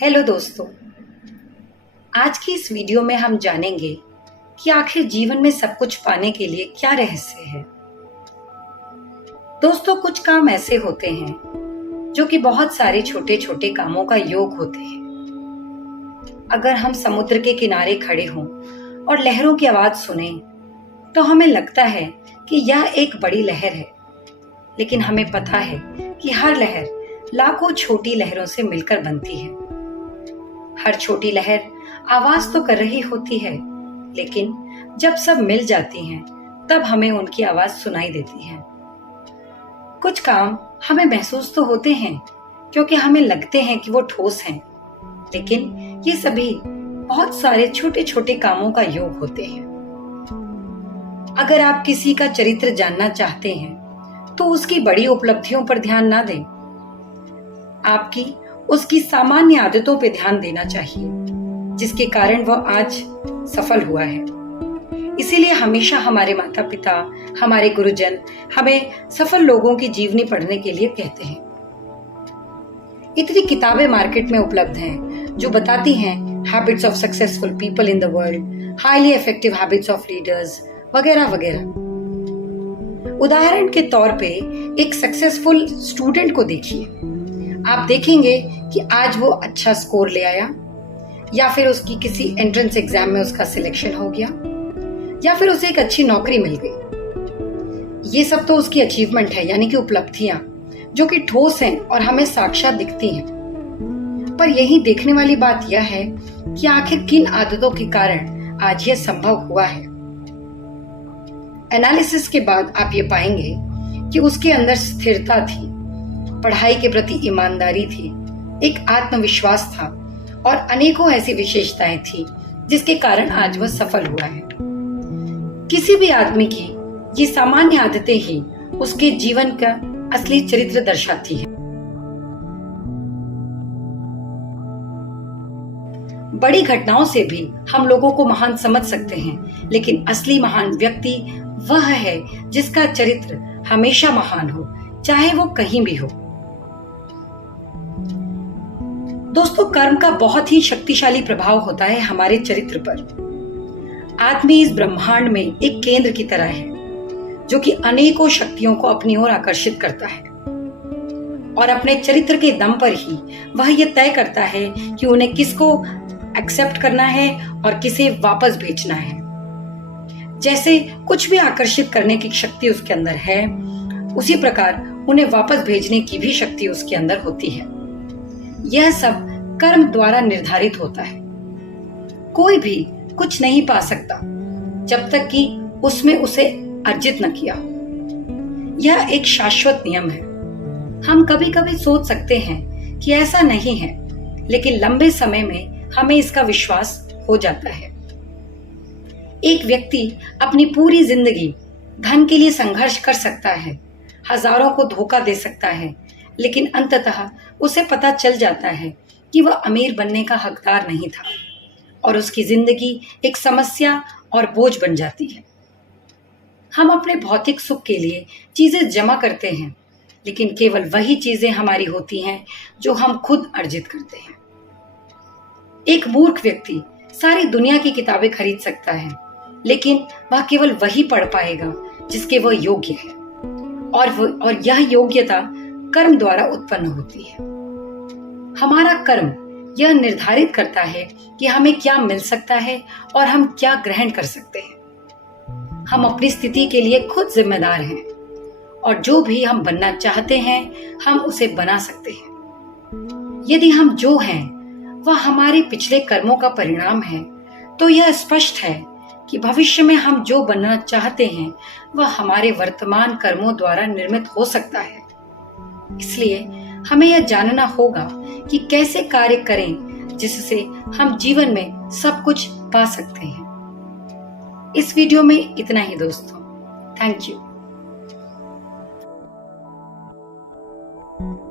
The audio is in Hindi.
हेलो दोस्तों, आज की इस वीडियो में हम जानेंगे कि आखिर जीवन में सब कुछ पाने के लिए क्या रहस्य है। दोस्तों, कुछ काम ऐसे होते हैं जो कि बहुत सारे छोटे छोटे कामों का योग होते हैं। अगर हम समुद्र के किनारे खड़े हों और लहरों की आवाज सुने तो हमें लगता है कि यह एक बड़ी लहर है, लेकिन हमें पता है कि हर लहर लाखों छोटी लहरों से मिलकर बनती है। हर छोटी लहर आवाज तो कर रही होती है, लेकिन जब सब मिल जाती हैं, तब हमें उनकी आवाज सुनाई देती है। कुछ काम हमें महसूस तो होते हैं क्योंकि हमें लगते हैं कि वो ठोस हैं, लेकिन ये सभी बहुत सारे छोटे छोटे कामों का योग होते हैं। अगर आप किसी का चरित्र जानना चाहते हैं तो उसकी बड़ी उपलब्धियों पर ध्यान ना दें, आपकी उसकी सामान्य आदतों पर ध्यान देना चाहिए जिसके कारण वह आज सफल हुआ है। इसीलिए हमेशा हमारे माता पिता, हमारे गुरुजन हमें सफल लोगों की जीवनी पढ़ने के लिए कहते हैं। इतनी किताबें मार्केट में उपलब्ध हैं जो बताती हैं habits of successful people in the world, highly effective habits of leaders वगैरह वगैरह। उदाहरण के तौर पे एक सक्सेसफुल स्टूडेंट को देखिए। आप देखेंगे कि आज वो अच्छा स्कोर ले आया, या फिर उसकी किसी एंट्रेंस एग्जाम में उसका सिलेक्शन हो गया, या फिर उसे एक अच्छी नौकरी मिल गई। ये सब तो उसकी अचीवमेंट है, यानी कि उपलब्धियां जो कि ठोस हैं और हमें साक्षात दिखती हैं। पर यही देखने वाली बात यह है कि आखिर किन आदतों के कारण आज यह संभव हुआ है। एनालिसिस के बाद आप ये पाएंगे कि उसके अंदर स्थिरता थी, पढ़ाई के प्रति ईमानदारी थी, एक आत्मविश्वास था और अनेकों ऐसी विशेषताएं थी जिसके कारण आज वह सफल हुआ है। किसी भी आदमी की ये सामान्य आदतें ही उसके जीवन का असली चरित्र दर्शाती है। बड़ी घटनाओं से भी हम लोगों को महान समझ सकते हैं, लेकिन असली महान व्यक्ति वह है जिसका चरित्र हमेशा महान हो, चाहे वो कहीं भी हो। दोस्तों, कर्म का बहुत ही शक्तिशाली प्रभाव होता है हमारे चरित्र पर। आदमी इस ब्रह्मांड में एक केंद्र की तरह है जो कि अनेकों शक्तियों को अपनी ओर आकर्षित करता है, और अपने चरित्र के दम पर ही वह यह तय करता है कि उन्हें किसको एक्सेप्ट करना है और किसे वापस भेजना है। जैसे कुछ भी आकर्षित करने की शक्ति उसके अंदर है, उसी प्रकार उन्हें वापस भेजने की भी शक्ति उसके अंदर होती है। यह सब कर्म द्वारा निर्धारित होता है। कोई भी कुछ नहीं पा सकता जब तक कि उसमें उसे अर्जित न किया। यह एक शाश्वत नियम है। हम कभी कभी सोच सकते हैं कि ऐसा नहीं है, लेकिन लंबे समय में हमें इसका विश्वास हो जाता है। एक व्यक्ति अपनी पूरी जिंदगी धन के लिए संघर्ष कर सकता है, हजारों को धोखा दे सकता है, लेकिन अंततः उसे पता चल जाता है कि वह अमीर बनने का हकदार नहीं था और उसकी जिंदगी एक समस्या और बोझ बन जाती है। हम अपने भौतिक सुख के लिए चीजें जमा करते हैं, लेकिन केवल वही चीजें हमारी होती हैं जो हम खुद अर्जित करते हैं। एक मूर्ख व्यक्ति सारी दुनिया की किताबें खरीद सकता है, लेकिन वह केवल वही पढ़ पाएगा जिसके वह योग्य है, और यह योग्यता कर्म द्वारा उत्पन्न होती है। हमारा कर्म यह निर्धारित करता है कि हमें क्या मिल सकता है और हम क्या ग्रहण कर सकते हैं। हम अपनी स्थिति के लिए खुद जिम्मेदार हैं, और जो भी हम बनना चाहते हैं हम उसे बना सकते हैं। यदि हम जो हैं वह हमारे पिछले कर्मों का परिणाम है, तो यह स्पष्ट है कि भविष्य में हम जो बनना चाहते हैं वह हमारे वर्तमान कर्मों द्वारा निर्मित हो सकता है। इसलिए हमें यह जानना होगा कि कैसे कार्य करें जिससे हम जीवन में सब कुछ पा सकते हैं। इस वीडियो में इतना ही दोस्तों। Thank you.